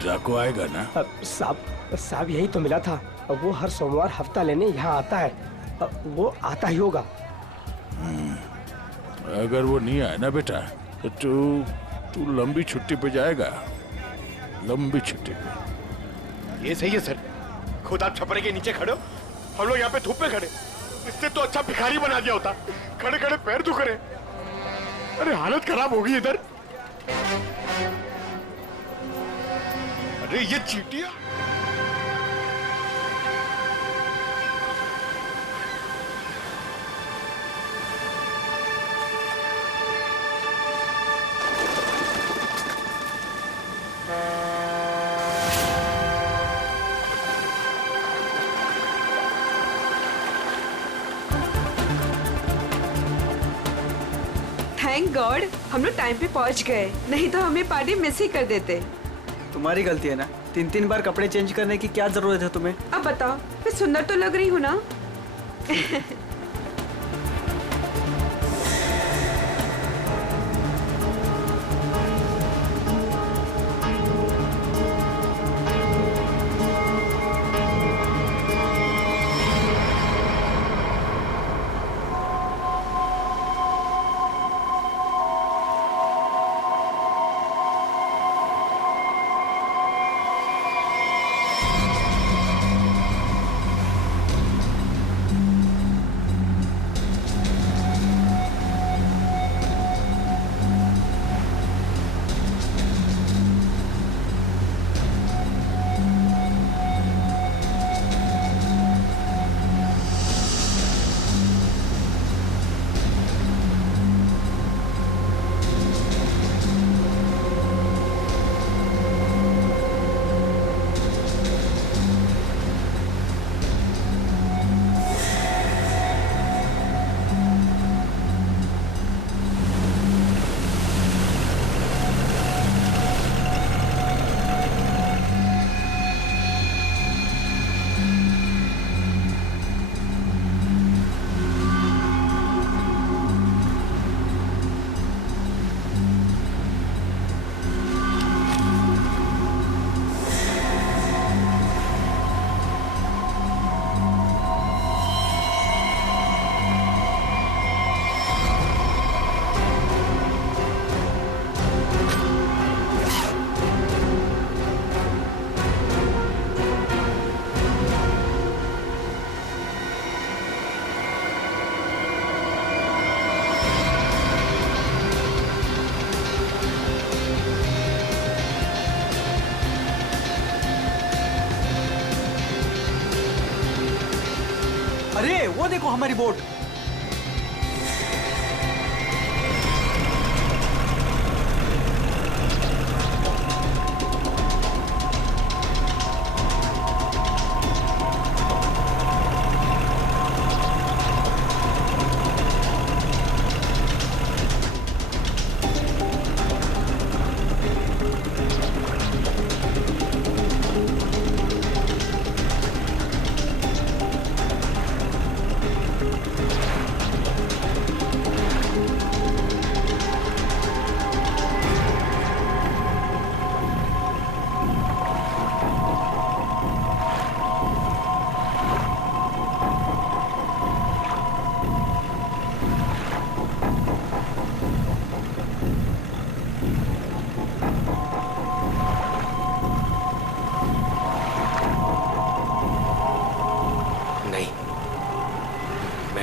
ड्राको आएगा ना? साहब यही तो मिला था। वो हर सोमवार हफ्ता लेने यहाँ आता है। वो आता ही होगा। अगर वो नहीं आया ना बेटा तो तू लंबी छुट्टी पे जाएगा। लंबी छुट्टी पे। ये सही है सर। खुद आप छपरे के नीचे खड़े हो, हम लोग यहाँ पे धूप में खड़े। इससे तो अच्छा भिखारी बना दिया होता। खड़े खड़े पैर दुख रहे। अरे हालत खराब होगी इधर। अरे ये चींटियां। थैंक गॉड हम लोग टाइम पे पहुंच गए, नहीं तो हमें पार्टी मिस ही कर देते। तुम्हारी गलती है ना, 3-3 बार कपड़े चेंज करने की क्या जरूरत है तुम्हें? अब बताओ, मैं सुंदर तो लग रही हूँ ना? अरे वो देखो हमारी बोट।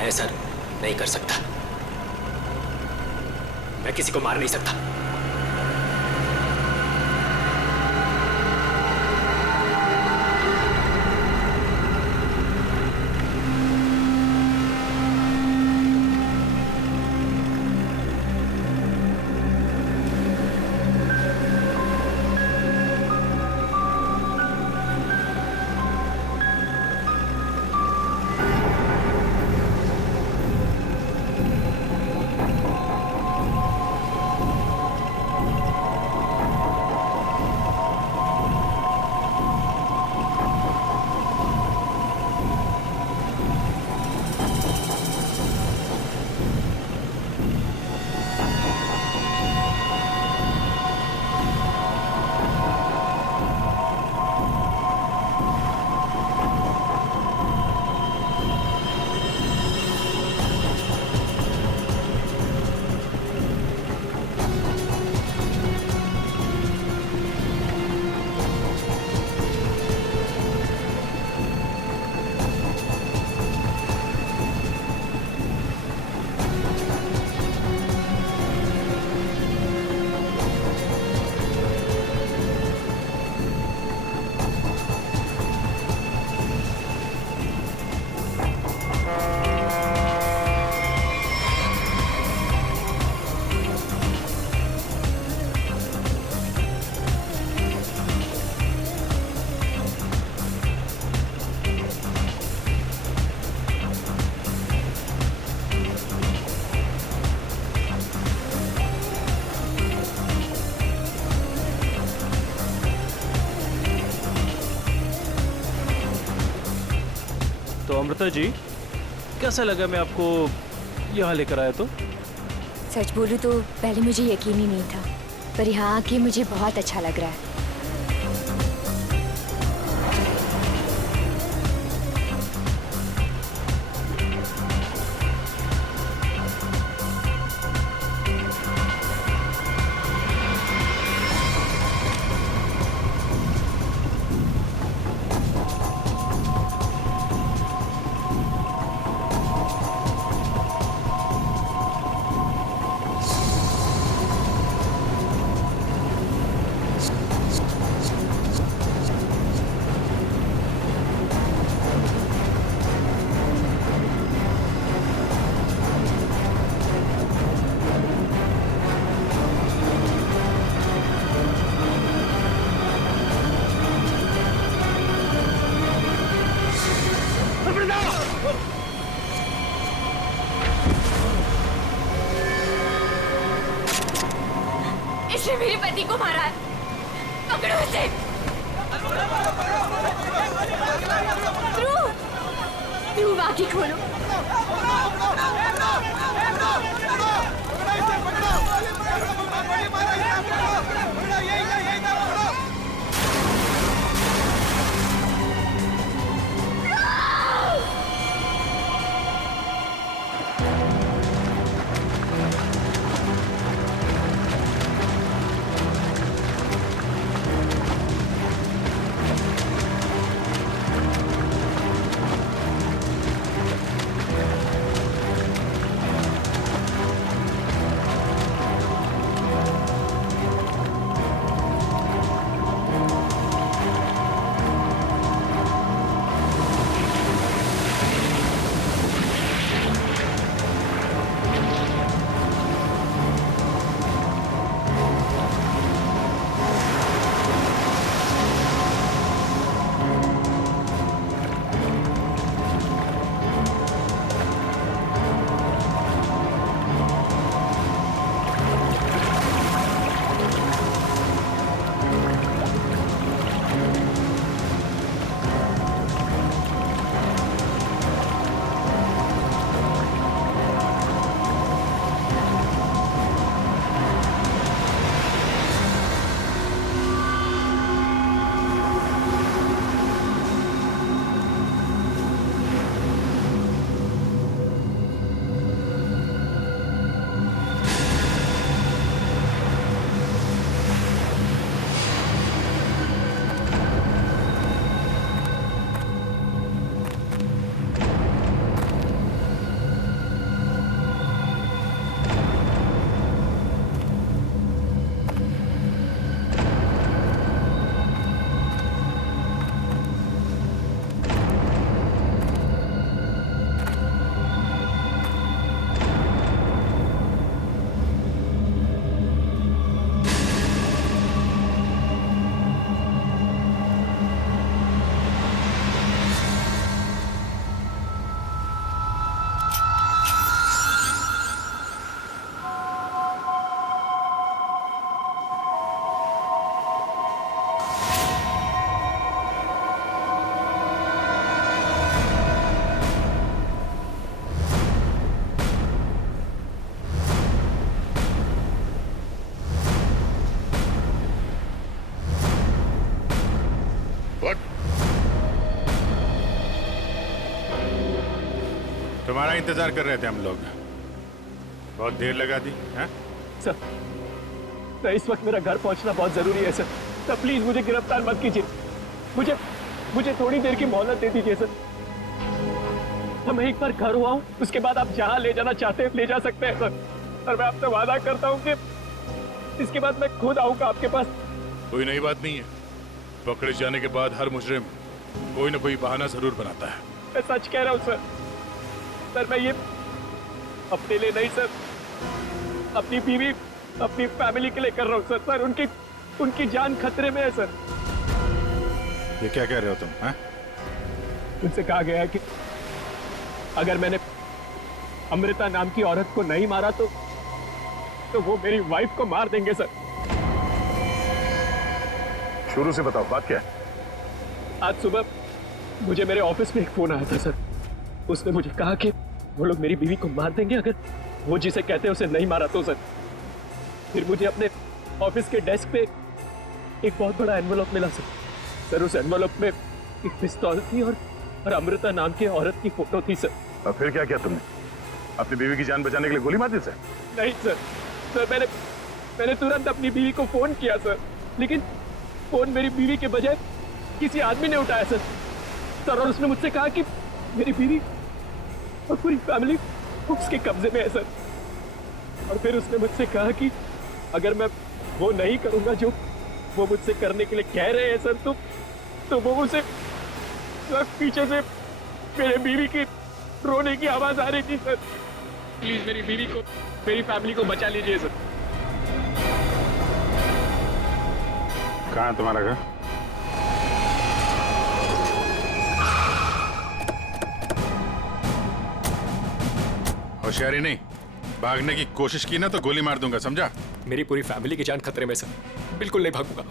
ऐसा नहीं कर सकता। मैं किसी को मार नहीं सकता। अमृता जी, कैसा लगा मैं आपको यहाँ लेकर आया तो? सच बोलूं तो पहले मुझे यकीन ही नहीं था, पर यहाँ आके मुझे बहुत अच्छा लग रहा है। इसने मेरे पति को मारा है, पकड़ो इसे। ध्रुव, आंखें खोलो। तुम्हारा इंतजार कर रहे थे हम लोग। बहुत देर लगा दी हैं? सर, इस वक्त मेरा घर पहुंचना बहुत जरूरी है सर। प्लीज मुझे गिरफ्तार मत कीजिए। मुझे थोड़ी देर की मोहलत दे दीजिए सर। मैं एक बार घर हुआ हूँ, उसके बाद आप जहाँ ले जाना चाहते हैं ले जा सकते हैं सर। और मैं आपसे वादा करता हूँ कि इसके बाद मैं खुद आऊंगा आपके पास। कोई नई बात नहीं है। पकड़े जाने के बाद हर मुजरिम कोई ना कोई बहाना जरूर बनाता है। मैं सच कह रहा हूँ सर। मैं ये अपने लिए नहीं सर, अपनी बीवी, अपनी फैमिली के लिए कर रहा हूँ सर। उनकी जान खतरे में है सर। ये क्या कह रहे हो तुम? हैं? उनसे कहा गया है कि अगर मैंने अमृता नाम की औरत को नहीं मारा तो वो मेरी वाइफ को मार देंगे सर। शुरू से बताओ बात क्या है? आज सुबह मुझे मेरे ऑफिस में एक फोन आया था सर। उसने मुझे कहा कि वो लोग मेरी बीवी को मार देंगे अगर वो जिसे कहते हैं उसे नहीं मारा तो। सर फिर मुझे अपने ऑफिस के डेस्क पे एक बहुत बड़ा एनवलप मिला सर। उस एनवलप में एक पिस्तौल थी और अमृता नाम की औरत की फोटो थी सर। और फिर क्या किया तुमने? अपनी बीवी की जान बचाने के लिए गोली मार दी सर? नहीं सर मैंने तुरंत अपनी बीवी को फोन किया सर, लेकिन फोन मेरी बीवी के बजाय किसी आदमी ने उठाया सर। और उसने मुझसे कहा कि मेरी बीवी और पूरी फैमिली उसके कब्जे में है सर। और फिर उसने मुझसे कहा कि अगर मैं वो नहीं करूंगा जो वो मुझसे करने के लिए कह रहे हैं सर, तो वो मुझसे पीछे से मेरे बीवी की रोने की आवाज आ रही थी सर। प्लीज मेरी बीवी को, मेरी फैमिली को बचा लीजिए सर। कहाँ है तुम्हारा घर? होशियारी नहीं, भागने की कोशिश की ना तो गोली मार दूंगा, समझा? मेरी पूरी फैमिली की जान खतरे में सर, बिल्कुल नहीं भागूंगा।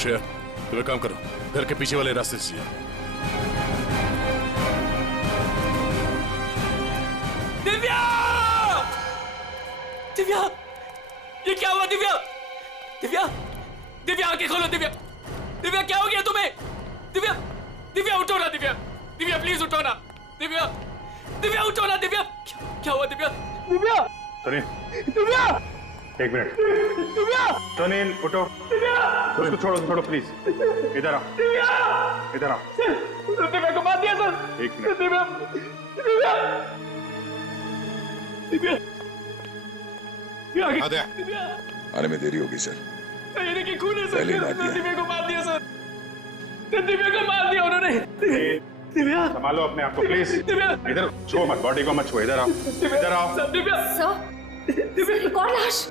श्रेया, तुम्हें काम करो, घर के पीछे वाले रास्ते से जाओ। दिव्या! दिव्या! ये क्या हुआ दिव्या? दिव्या! दिव्या आंखें खोलो दिव्या! दिव्या क्या हो गया तुम्हें? दिव्या! दिव्या उठो ना दिव्या! दिव्या प्लीज उठो ना! दिव्या! दिव्या उठो ना दिव्या! क्या हुआ दिव्या? दिव्या! सुनील, दिव्या! एक मिनट। दिव्या! सुनील उठो। उसको छोड़ो प्लीज। इधर आओ। इधर आओ। दिव्या को मार दिया सर। एक मिनट। दिव्या! दिव्या! दिव्या! दिव्या! आने में देरी होगी सर। ये देखिए खून है सर। पहले ही मार दिया। दिव्या को मार दिया सर। दिव्या को मार दिया उन्होंने। दिव्या! संभालो अपने आप को प्लीज। दिव्या! इधर छुओ मत, बॉडी को मत छुओ। इधर आओ। इधर आओ। सर दिव्या! सर दिव्या! एक और लाश।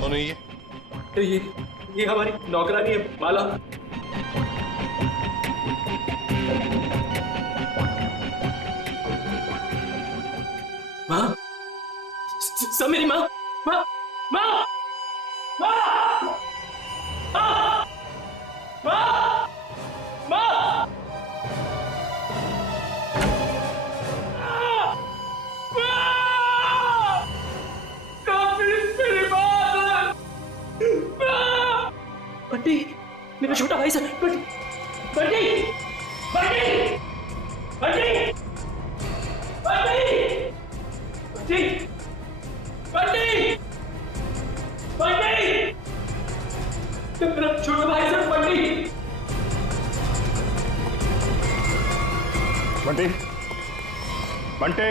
कौन है ये? ये हमारी नौकरानी है माला। माँ, सब मेरी माँ, माँ, माँ, माँ, माँ, माँ, माँ, बंटी, मेरा छोटा भाई सर। बंटी, बंटी, बंटी, बंटी, बंटी, बंटी, बंटी, मेरा छोटा भाई सर। बंटी, बंटी, बंटी,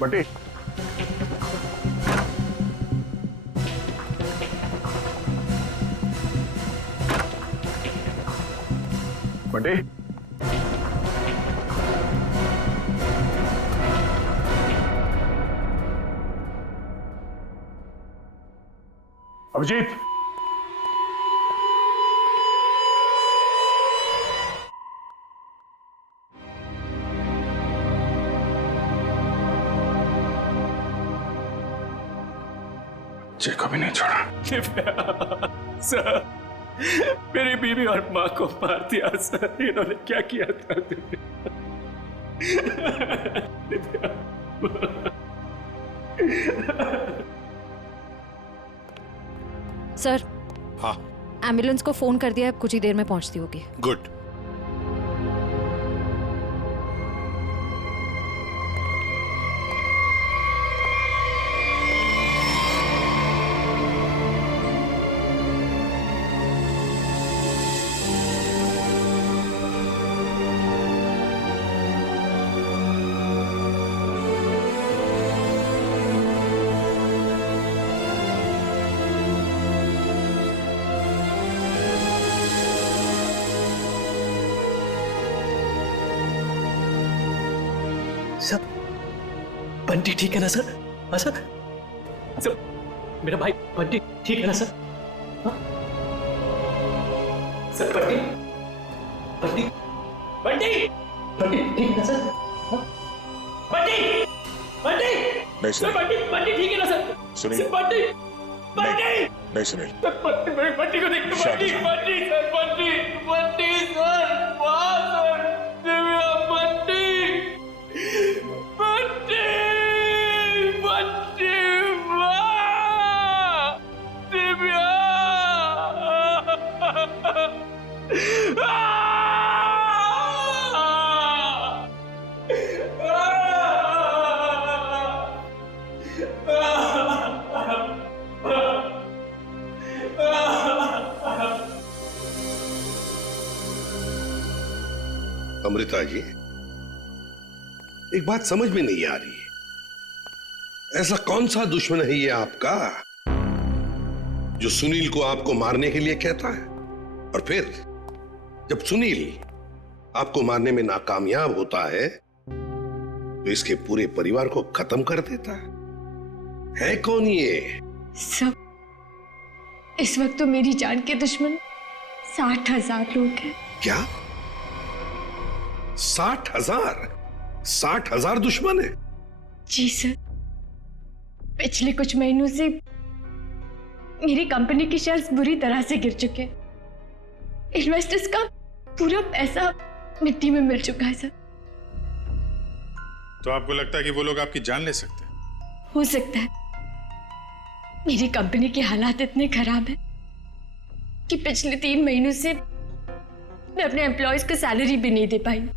बंटी, बंटी, अभिजीत, मुझे कभी नहीं छोड़ा। सर, मेरी बीवी और माँ को मार दिया सर। इन्होंने क्या किया था? सर, हाँ, एम्बुलेंस को फोन कर दिया है, कुछ ही देर में पहुंचती होगी। गुड। सर, बंटी ठीक है ना सर? हाँ सर? सर, मेरा भाई बंटी ठीक है ना सर? हाँ? सर बंटी, बंटी, बंटी बंटी ठीक है ना सर? बंटी बंटी नहीं सर। बंटी बंटी ठीक है ना सर? सुनील। बंटी बंटी नहीं सुनील। बंटी को देख बंटी बंटी सर बंटी बंटी सर वाह सर दिव्या बंटी बंटी बंटी वाह दिव्या अमृता जी, एक बात समझ में नहीं आ रही। ऐसा कौन सा दुश्मन है ये आपका जो सुनील को आपको मारने के लिए कहता है, और फिर जब सुनील आपको मारने में नाकामयाब होता है तो इसके पूरे परिवार को खत्म कर देता है कौन ये? सब इस वक्त तो मेरी जान के दुश्मन 60,000 लोग हैं। क्या 60,000? 60,000 दुश्मन है? जी सर, पिछले कुछ महीनों से मेरी कंपनी के शेयर्स बुरी तरह से गिर चुके हैं। इन्वेस्टर्स का पूरा पैसा मिट्टी में मिल चुका है सर। तो आपको लगता है कि वो लोग आपकी जान ले सकते हैं? हो सकता है। मेरी कंपनी के हालात इतने खराब हैं कि पिछले 3 महीनों से मैं अपने एम्प्लॉयज को सैलरी भी नहीं दे पाई।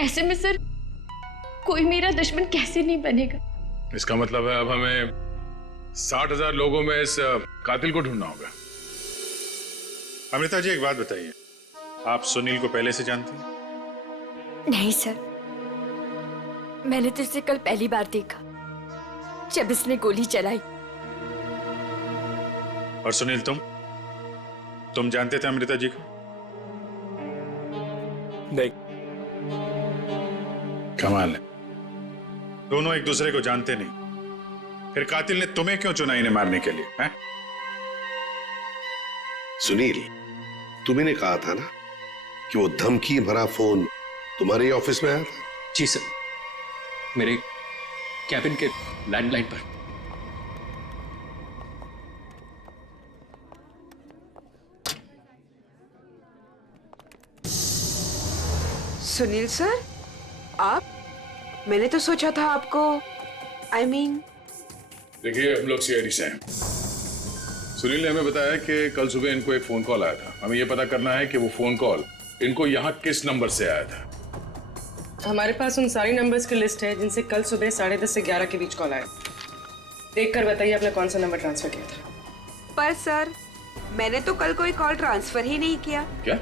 ऐसे में सर कोई मेरा दुश्मन कैसे नहीं बनेगा? इसका मतलब है अब हमें 60,000 लोगों में इस कातिल को ढूंढना होगा। अमृता जी, एक बात बताइए, आप सुनील को पहले से जानती हैं? नहीं सर, मैंने तो इसे कल पहली बार देखा जब इसने गोली चलाई। और सुनील, तुम जानते थे अमृता जी को? नहीं। कमाल है, दोनों एक दूसरे को जानते नहीं, फिर कातिल ने तुम्हें क्यों चुना इन्हें मारने के लिए? हैं? सुनील, तुम्ही कहा था ना कि वो धमकी भरा फोन तुम्हारे ऑफिस में आया था? जी सर, मेरे कैबिन के लैंडलाइन पर। सुनील सर, आप? मैंने तो सोचा था आपको देखिए, हम लोग सीआईडी से हैं। सुनील ने हमें बताया कि कल सुबह इनको एक फोन कॉल आया था। हमें यह पता करना है कि वो फोन कॉल इनको यहाँ किस नंबर से आया था। हमारे पास उन सारी नंबर्स की लिस्ट है जिनसे कल सुबह 10:30 से 11 के बीच कॉल आया। देखकर बताइए आपने कौन सा नंबर ट्रांसफर किया था। पर सर, मैंने तो कल कोई कॉल ट्रांसफर ही नहीं किया। क्या?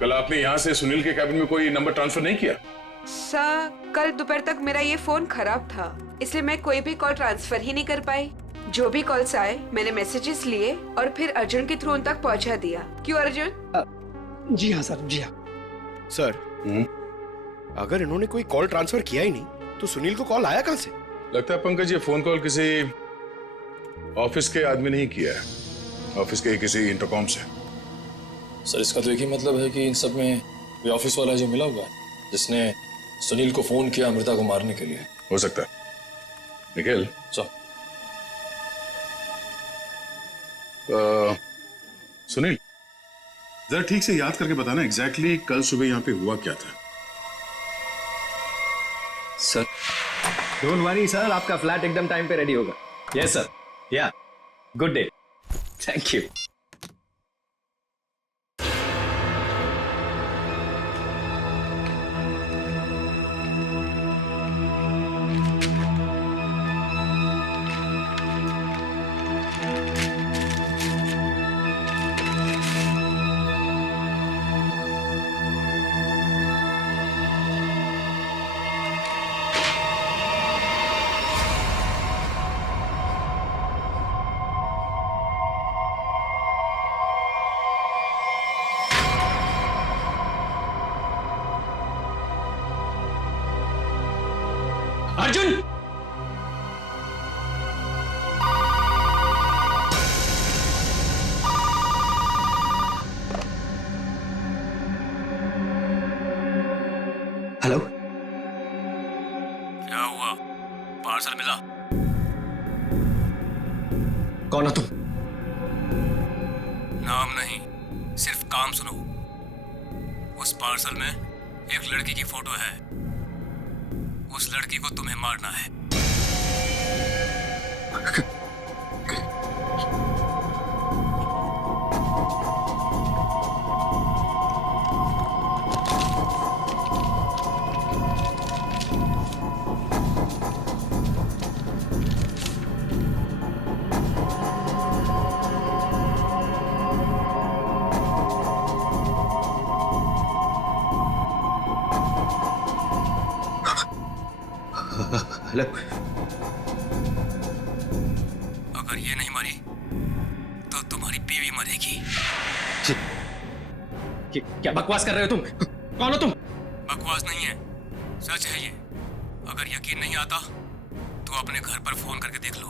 कल आपने यहाँ से सुनील के कैबिन में कोई नंबर ट्रांसफर नहीं किया? सर, कल दोपहर तक मेरा ये फोन खराब था, इसलिए मैं कोई भी कॉल ट्रांसफर ही नहीं कर पाई। जो भी कॉल्स आए मैंने मैसेजेस लिए और फिर अर्जुन के थ्रू उन तक पहुंचा दिया। क्यों अर्जुन? जी हाँ सर, जी हाँ सर। अगर इन्होंने कोई कॉल ट्रांसफर किया ही नहीं तो सुनील को कॉल आया कहां से? लगता है पंकज ये फोन कॉल किसी ऑफिस के आदमी ने ही किया है, ऑफिस के किसी इंटरकॉम से। सर, इसका तो एक ही मतलब है कि इन सब में कोई ऑफिस वाला जो मिला हुआ है जिसने सुनील को फोन किया अमृता को मारने के लिए। हो सकता है। निखिल सर। सुनील, जरा ठीक से याद करके बताना एग्जैक्टली कल सुबह यहाँ पे हुआ क्या था। सर, डोंट वरी सर, आपका फ्लैट एकदम टाइम पे रेडी होगा। यस सर, या good day, thank you. Arjun, hello, क्या हुआ? पार्सल मिला? कौन हो तुम? नाम नहीं, सिर्फ काम सुनो। उस पार्सल में एक लड़की की फोटो है। उस लड़की को तुम्हें मारना है। हेलो, अगर ये नहीं मरी तो तुम्हारी बीवी मरेगी। क्या बकवास कर रहे हो तुम? कौन हो तुम? बकवास नहीं है, सच है ये। अगर यकीन नहीं आता तो अपने घर पर फोन करके देख लो।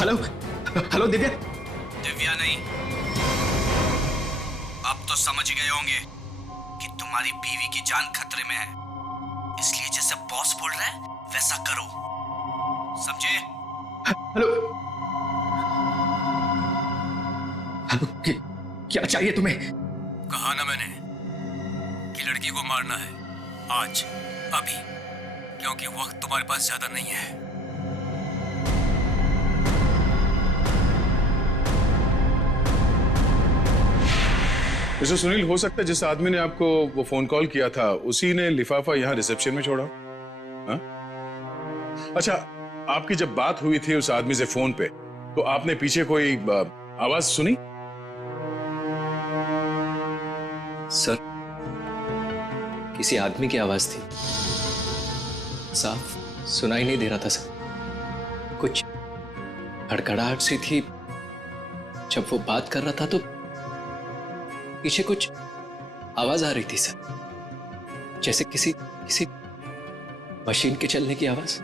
Hello, hello Divya. दिव्या नहीं, अब तो समझ गए होंगे कि तुम्हारी बीवी की जान खतरे में है, इसलिए जैसे बॉस बोल रहा है वैसा करो, समझे? हेलो, हेलो, क्या चाहिए तुम्हें? कहा ना मैंने कि लड़की को मारना है, आज, अभी, क्योंकि वक्त तुम्हारे पास ज्यादा नहीं है। मिस्टर सुनील, हो सकता है जिस आदमी ने आपको वो फोन कॉल किया था उसी ने लिफाफा यहाँ रिसेप्शन में छोड़ा। हाँ? अच्छा, आपकी जब बात हुई थी उस आदमी से फोन पे, तो आपने पीछे कोई आवाज सुनी? सर, किसी आदमी की आवाज थी, साफ सुनाई नहीं दे रहा था सर। कुछ हड़कड़ाहट सी थी। जब वो बात कर रहा था तो पीछे कुछ आवाज आ रही थी सर, जैसे किसी मशीन के चलने की आवाज।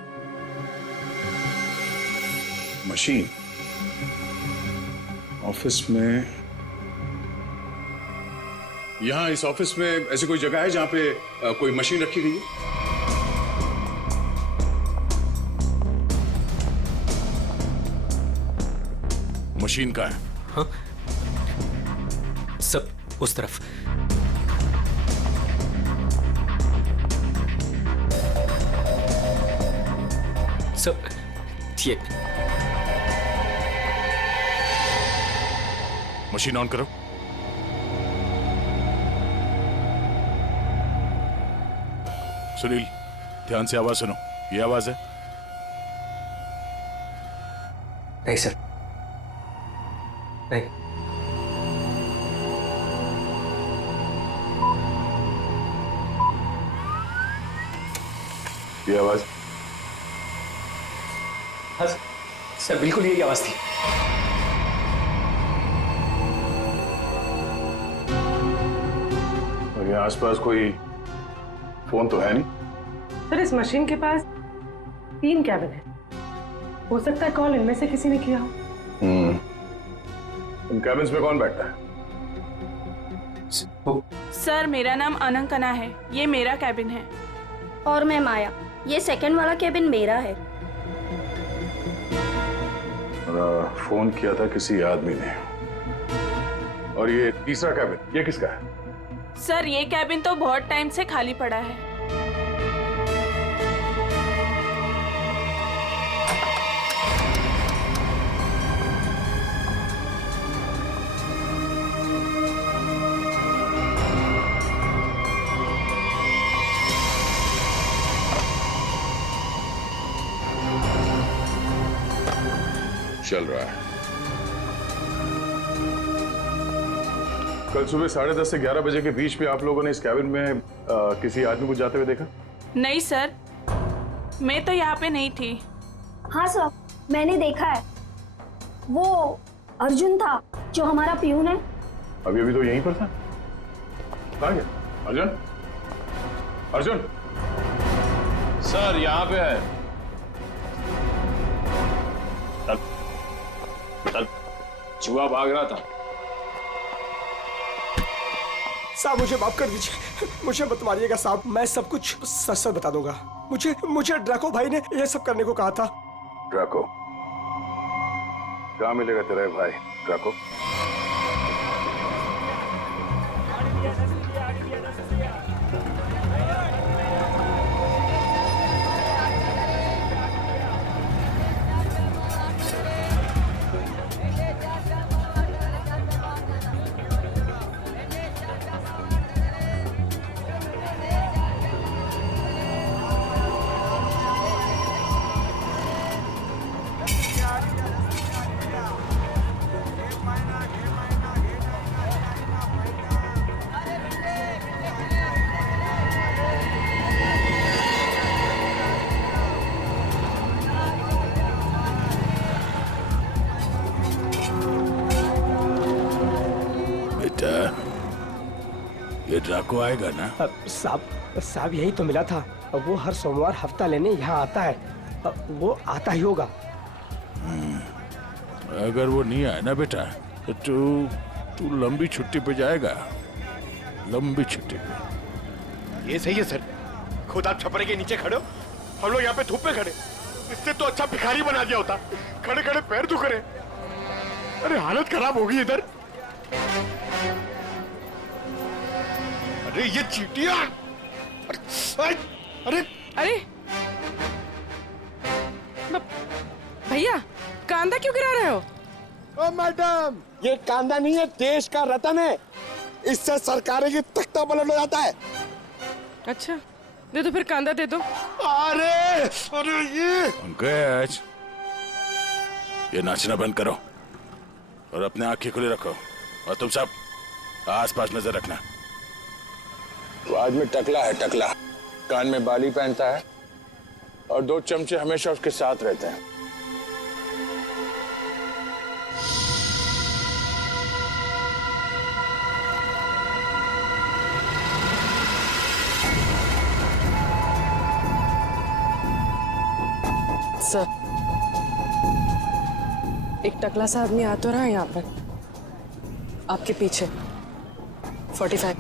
मशीन? ऑफिस में? यहां इस ऑफिस में ऐसी कोई जगह है जहां पे कोई मशीन रखी गई है? मशीन का है? हाँ? सब उस तरफ। सब ये मशीन ऑन करो। सुनील, ध्यान से आवाज सुनो। ये आवाज है? नहीं सर, नहीं। ये आवाज? हाँ सर, बिल्कुल यही आवाज थी। और यहाँ आसपास कोई फोन तो है नहीं? सर, इस मशीन के पास 3 कैबिन है, हो सकता है कॉल इनमें से किसी ने किया हो। इन कैबिन्स में कौन बैठता है? सर, मेरा नाम अनंकना है, ये मेरा कैबिन है। और मैं माया, ये सेकंड वाला कैबिन मेरा है। फोन किया था किसी आदमी ने। और ये तीसरा कैबिन, ये किसका है? सर, ये कैबिन तो बहुत टाइम से खाली पड़ा है। चल रहा है। कल सुबह 10:30 से 11 बजे के बीच में आप लोगों ने इस कैबिन में किसी आदमी को जाते हुए देखा? नहीं सर, मैं तो यहाँ पे नहीं थी। हाँ सर, मैंने देखा है। वो अर्जुन था जो हमारा पियून है। अभी अभी तो यहीं पर था। कहाँ गया अर्जुन? अर्जुन सर, यहाँ पे है। चल चल, चूहा भाग रहा था। साहब मुझे माफ कर दीजिए, मुझे मत मारिएगा साहब, मैं सब कुछ सच सच बता दूंगा। मुझे ड्रैको भाई ने ये सब करने को कहा था। ड्रैको? कहाँ मिलेगा तेरा भाई ड्रैको? ये ड्राको आएगा ना? साहब यही तो मिला था, वो हर सोमवार हफ्ता लेने यहाँ आता है, वो आता ही होगा। अगर वो नहीं आया ना बेटा तो तू लंबी छुट्टी पे जाएगा, लंबी छुट्टी पे। ये सही है सर, खुद आप छपरे के नीचे खड़े हो, हम लोग यहाँ पे धूप में खड़े। इससे तो अच्छा भिखारी बना दिया होता, खड़े खड़े पैर दुख रहे। अरे हालत खराब होगी इधर। अरे ये चीटियां! अरे भैया कांदा क्यों गिरा रहे हो? ओ मैडम, ये कांदा नहीं है, देश का रतन है। इससे सरकारें की तख्ता पलट हो जाता है। अच्छा दे दो फिर, कांदा दे दो। अरे ये पंकज, ये नाचना बंद करो और अपने आंखें खुली रखो, और तुम सब आसपास नजर रखना। वो आदमी टकला है, टकला, कान में बाली पहनता है और 2 चमचे हमेशा उसके साथ रहते हैं। सर, एक टकला सा आदमी आ तो रहा है यहाँ पर, आपके पीछे 45।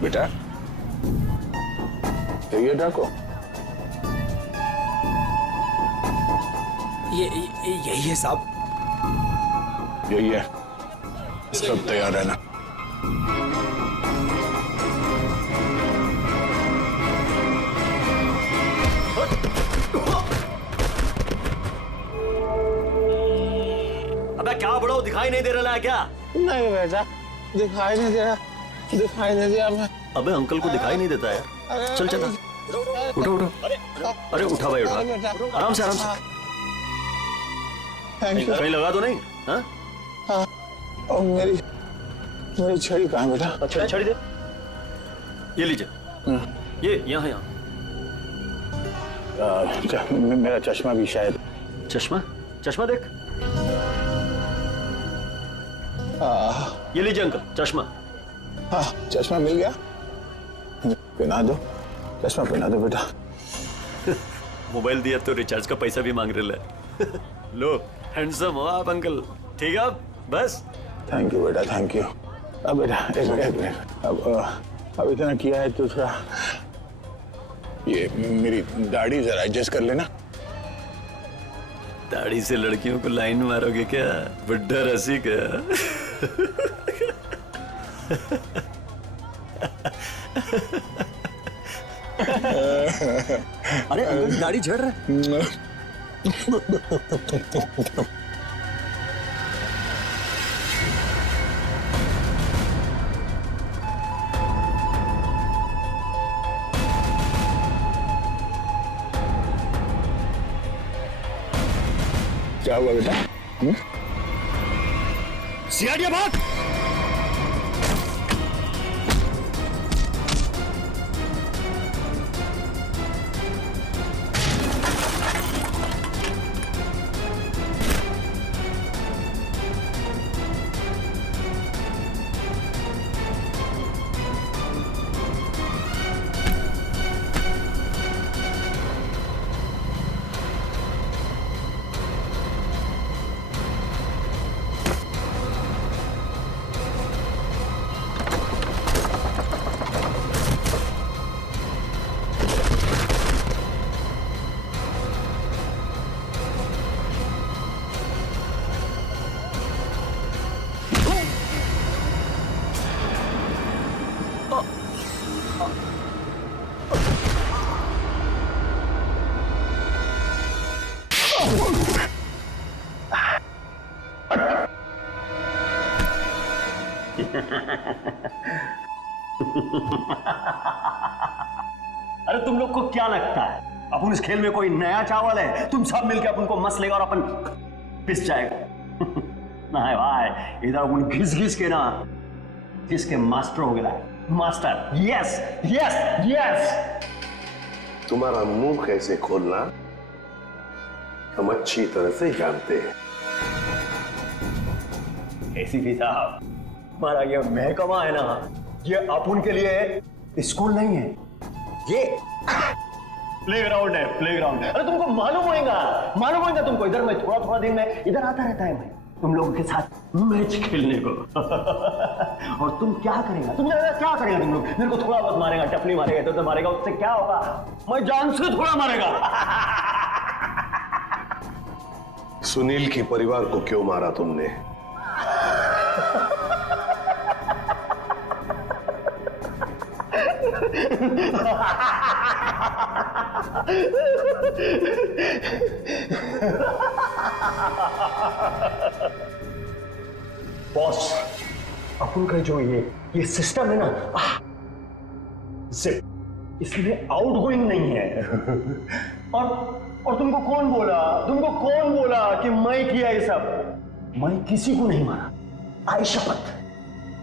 बेटा ये डाको, यही है साहब। यही है, सब तैयार रहना। अबे क्या बड़ो, दिखाई नहीं दे रहा है क्या? नहीं बेटा, दिखाई नहीं दे रहा, दिखाई नहीं दिया मैं। अबे अंकल को दिखाई नहीं देता यार। चल चल, उठो उठो। अरे उठा भाई, उठा, आराम से आराम से। कहीं लगा तो नहीं? हाँ हाँ। और मेरी छड़ी कहाँ बेटा? अच्छा छड़ी दे, ये लीजिए, ये यहाँ यहाँ। मेरा चश्मा भी शायद। चश्मा? चश्मा देख, ये लीजिए अंकल चश्मा। हाँ चश्मा मिल गया, पहना दो, चश्मा पहना दो बेटा। मोबाइल दिया तो रिचार्ज का पैसा भी मांग रहे है। लो, हैंडसम हो आप अंकल। ठीक है अब बस। थैंक यू बेटा, थैंक यू। अब बेटा एक मिनट, अब इतना किया है तो थोड़ा ये मेरी दाढ़ी जरा एडजस्ट कर लेना। दाढ़ी से लड़कियों को लाइन मारोगे क्या? बुड्ढा रसी क्या? अरे अंकल दाढ़ी झड़ रहा है। क्या हुआ बेटा? सियाड़िया भाग। अरे तुम लोग को क्या लगता है अपन इस खेल में कोई नया चावल है? तुम सब मिलकर अपन को मस लेगा और अपन पिस जाएगा। नहीं भाई, इधर अपन घिस घिस के ना जिसके मास्टर हो गया। Master, yes yes yes. तुम्हारा मुंह कैसे खोलना हम अच्छी तरह से जानते हैं। एसीपी साहब, हमारा ये महकमा है ना, ये अपन के लिए स्कूल नहीं है, ये प्लेग्राउंड है, प्लेग्राउंड। अरे तुमको मालूम होगा तुमको। इधर मैं थोड़ा थोड़ा दिन में इधर आता रहता है मैं तुम लोगों के साथ मैच खेलने को। और तुम क्या करेगा? तुम क्या करेगा? तुम लोग मेरे को थोड़ा बहुत मारेगा, टपली मारेगा, इधर मारेगा, उससे क्या होगा? मैं जान से थोड़ा मारेगा। सुनील के परिवार को क्यों मारा तुमने? बॉस, अपन का जो ये सिस्टम है ना, इसमें आउटगोइंग नहीं है। और तुमको कौन बोला कि मैं किया ये सब? मैं किसी को नहीं मारा, आई शपथ।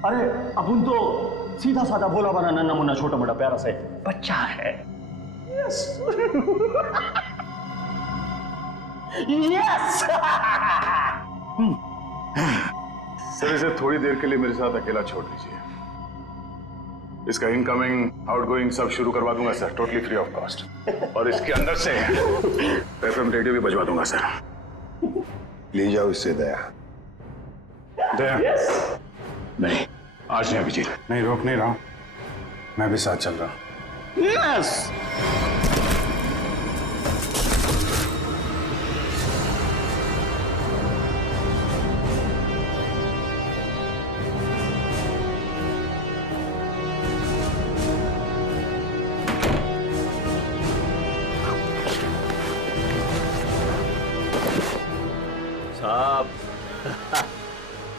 अरे अपन तो सीधा साधा भोला बना नन्ना मुन्ना छोटा मोटा प्यारा से बच्चा है। Yes yes. सर, इसे थोड़ी देर के लिए मेरे साथ अकेला छोड़ दीजिए। इसका इनकमिंग आउटगोइंग सब शुरू करवा दूंगा sir, totally free of cost. और इसके अंदर से एफएम रेडियो भी बजवा दूंगा सर। ले जाओ इससे दया। दया? नहीं, आज नहीं अभिजीत, नहीं, रोक नहीं रहा हूं, मैं भी साथ चल रहा हूं। यस।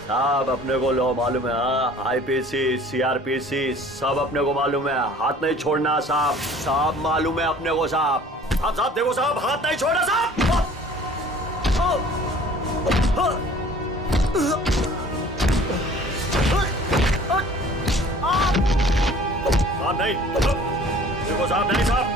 साहब अपने को लो मालूम है, आईपीसी सीआरपीसी सब अपने को मालूम है, हाथ नहीं छोड़ना साहब। साहब मालूम है अपने को साहब। साहब देखो साहब, हाथ नहीं छोड़ना साहब। साहब नहीं, देखो साहब, नहीं साहब।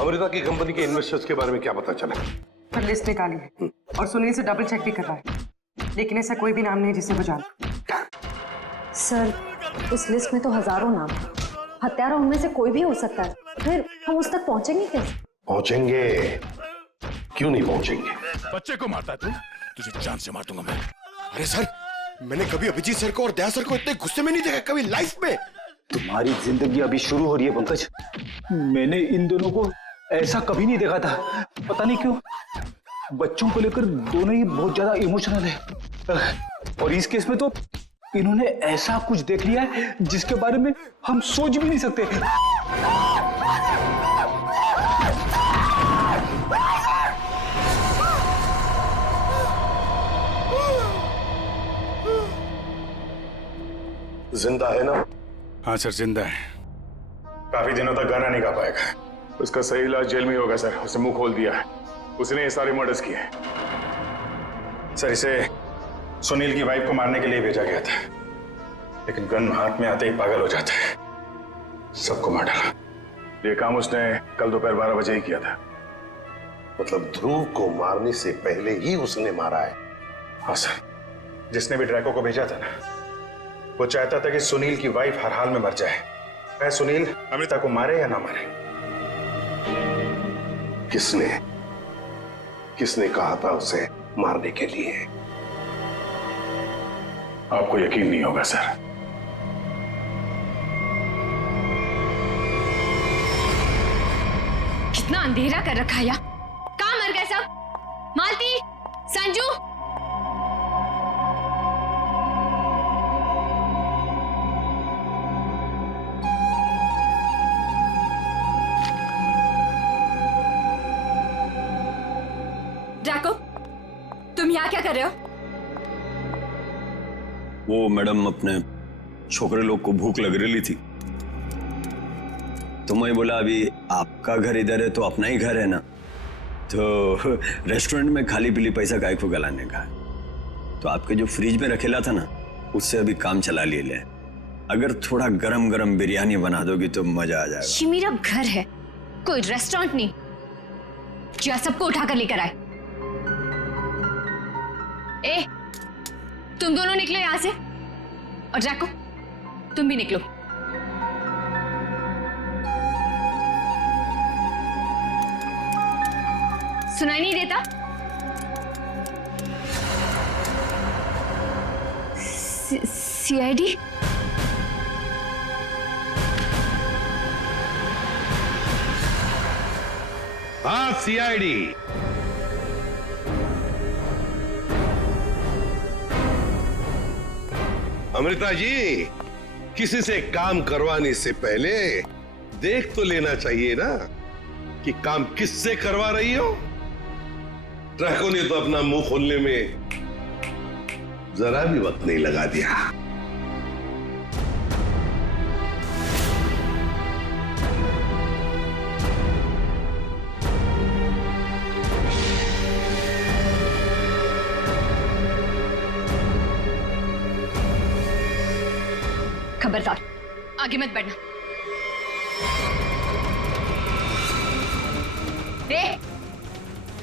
अमृता की कंपनी के इन्वेस्टर्स के बारे में क्या पता चला? पर लिस्ट निकाली है और सुनील से डबल चेक भी कर रहा है, लेकिन ऐसा कोई भी नाम नहीं जिसे वो जाने। सर, उस लिस्ट में तो हजारों नाम हैं। हत्यारा उनमें से कोई भी हो सकता है। फिर हम उस तक पहुंचेंगे कैसे? पहुंचेंगे, क्यों नहीं पहुंचेंगे? बच्चे को मारता तू, तुझे जान से मार दूंगा मैं। अरे सर, मैंने कभी अभिजीत सर को और दया सर को इतने गुस्से में नहीं देखा कभी लाइफ में। तुम्हारी जिंदगी अभी शुरू हो रही है पंकज। मैंने इन दोनों को ऐसा कभी नहीं देखा था। पता नहीं क्यों बच्चों को लेकर दोनों ही बहुत ज्यादा इमोशनल है। और इस केस में तो इन्होंने ऐसा कुछ देख लिया है जिसके बारे में हम सोच भी नहीं सकते। जिंदा है ना? हाँ सर, जिंदा है। काफी दिनों तक गाना नहीं गा पाएगा। उसका सही इलाज जेल में होगा सर। उसे मुंह खोल दिया है, उसने ये सारे मर्डर्स किए हैं। सर, इसे सुनील की वाइफ को मारने के लिए भेजा गया था, लेकिन गन हाथ में आते ही पागल हो जाता है, सबको मार डाला। ये काम उसने कल दोपहर 12 बजे ही किया था। मतलब ध्रुव को मारने से पहले ही उसने मारा है? हाँ सर, जिसने भी ड्रैको को भेजा था ना, वो चाहता था कि सुनील की वाइफ हर हाल में मर जाए, चाहे सुनील अमृता को मारे या ना मारे। किसने कहा था उसे मारने के लिए? आपको यकीन नहीं होगा सर। कितना अंधेरा कर रखा है। कहाँ मर गए सब? मालती, संजू, ड्रैको, तुम यहाँ क्या कर रहे हो? वो मैडम अपने छोकरे लोग को भूख लग रही थी, तो मैं बोला अभी आपका घर इधर है तो अपना ही घर है ना, तो रेस्टोरेंट में खाली पीली पैसा काय को गलाने का, तो आपके जो फ्रिज में रखेला था ना उससे अभी काम चला ले। अगर थोड़ा गरम गरम बिरयानी बना दोगी तो मजा आ जाएगा। ये मेरा घर है, कोई रेस्टोरेंट नहीं जो सबको उठा कर लेकर आए। ए, तुम दोनों निकलो यहां से, और ड्रैको तुम भी निकलो। सुनाई नहीं देता? सीआईडी? हाँ, सीआईडी। अमृता जी, किसी से काम करवाने से पहले देख तो लेना चाहिए ना कि काम किससे करवा रही हो। ड्रैको ने तो अपना मुंह खोलने में जरा भी वक्त नहीं लगा दिया। खबरदार, आगे मत बढ़ना।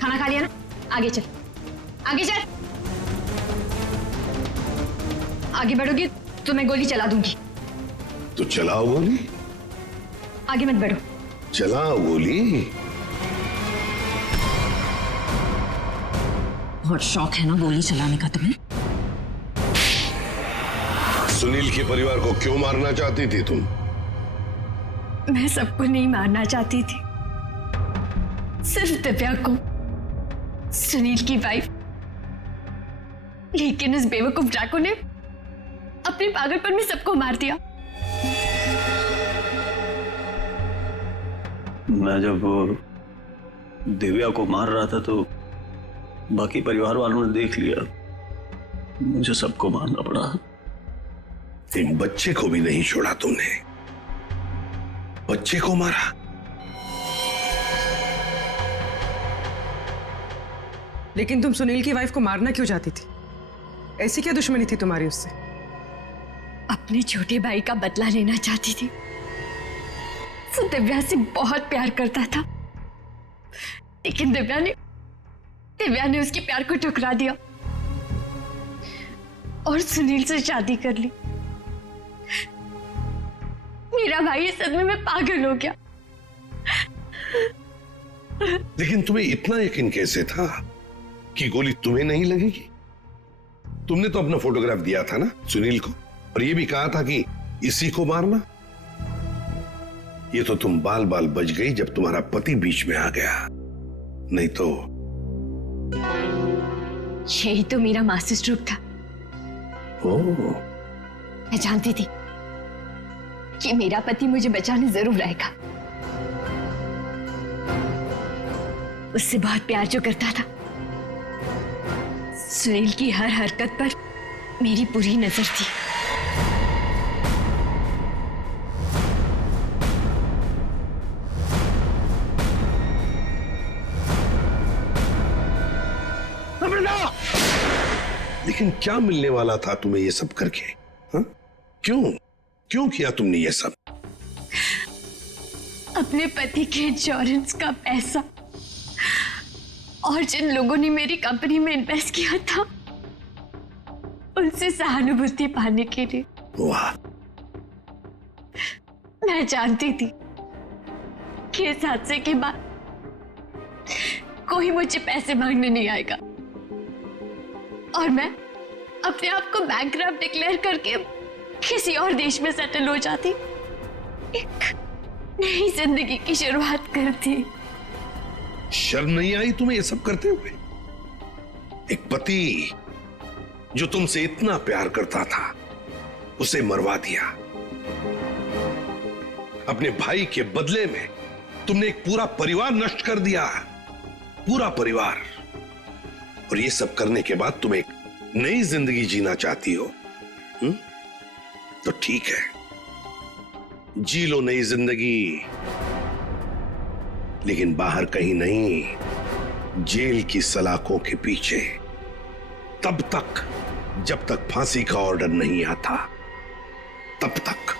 खाना खा लिया ना? आगे चल, आगे चल। आगे बढ़ोगी तो मैं गोली चला दूंगी। तो चलाओ गोली। आगे मत बढ़ो। चलाओ गोली। बहुत शौक है ना गोली चलाने का तुम्हें? सुनील के परिवार को क्यों मारना चाहती थी तुम? मैं सबको नहीं मारना चाहती थी, सिर्फ दिव्या को, सुनील की वाइफ। लेकिन इस बेवकूफ ड्रैको ने अपने पागलपन में सबको मार दिया। मैं जब दिव्या को मार रहा था तो बाकी परिवार वालों ने देख लिया, मुझे सबको मारना पड़ा। एक बच्चे को भी नहीं छोड़ा तुमने, बच्चे को मारा। लेकिन तुम सुनील की वाइफ को मारना क्यों चाहती थी? ऐसी क्या दुश्मनी थी तुम्हारी उससे? अपने छोटे भाई का बदला लेना चाहती थी। वो दिव्या से बहुत प्यार करता था, लेकिन दिव्या ने उसके प्यार को ठुकरा दिया और सुनील से शादी कर ली। मेरा भाई इस सदमे में पागल हो गया। लेकिन तुम्हें इतना यकीन कैसे था कि गोली तुम्हें नहीं लगेगी? तुमने तो अपना फोटोग्राफ दिया था ना सुनील को, और ये भी कहा था कि इसी को मारना। ये तो तुम बाल बाल बच गई जब तुम्हारा पति बीच में आ गया, नहीं तो। यही तो मेरा मास्टर स्ट्रोक था। मैं जानती थी कि मेरा पति मुझे बचाने जरूर आएगा। उससे बहुत प्यार जो करता था, सुनील की हर हरकत पर मेरी पूरी नजर थी। लेकिन क्या मिलने वाला था तुम्हें ये सब करके? हा? क्यों किया तुमने ये सब? अपने पति के इंश्योरेंस का पैसा और जिन लोगों ने मेरी कंपनी में इन्वेस्ट किया था, उनसे सहानुभूति पाने के लिए। वाह! मैं जानती थी कि इस हादसे के बाद कोई मुझे पैसे मांगने नहीं आएगा और मैं अपने आप को बैंकरप्ट डिक्लेयर करके किसी और देश में सेटल हो जाती, एक नई जिंदगी की शुरुआत करती। शर्म नहीं आई तुम्हें ये सब करते हुए? एक पति जो तुमसे इतना प्यार करता था, उसे मरवा दिया। अपने भाई के बदले में तुमने एक पूरा परिवार नष्ट कर दिया। पूरा परिवार। और ये सब करने के बाद तुम एक नई जिंदगी जीना चाहती हो, तो ठीक है, जी लो नई जिंदगी, लेकिन बाहर कहीं नहीं, जेल की सलाखों के पीछे, तब तक जब तक फांसी का ऑर्डर नहीं आता, तब तक।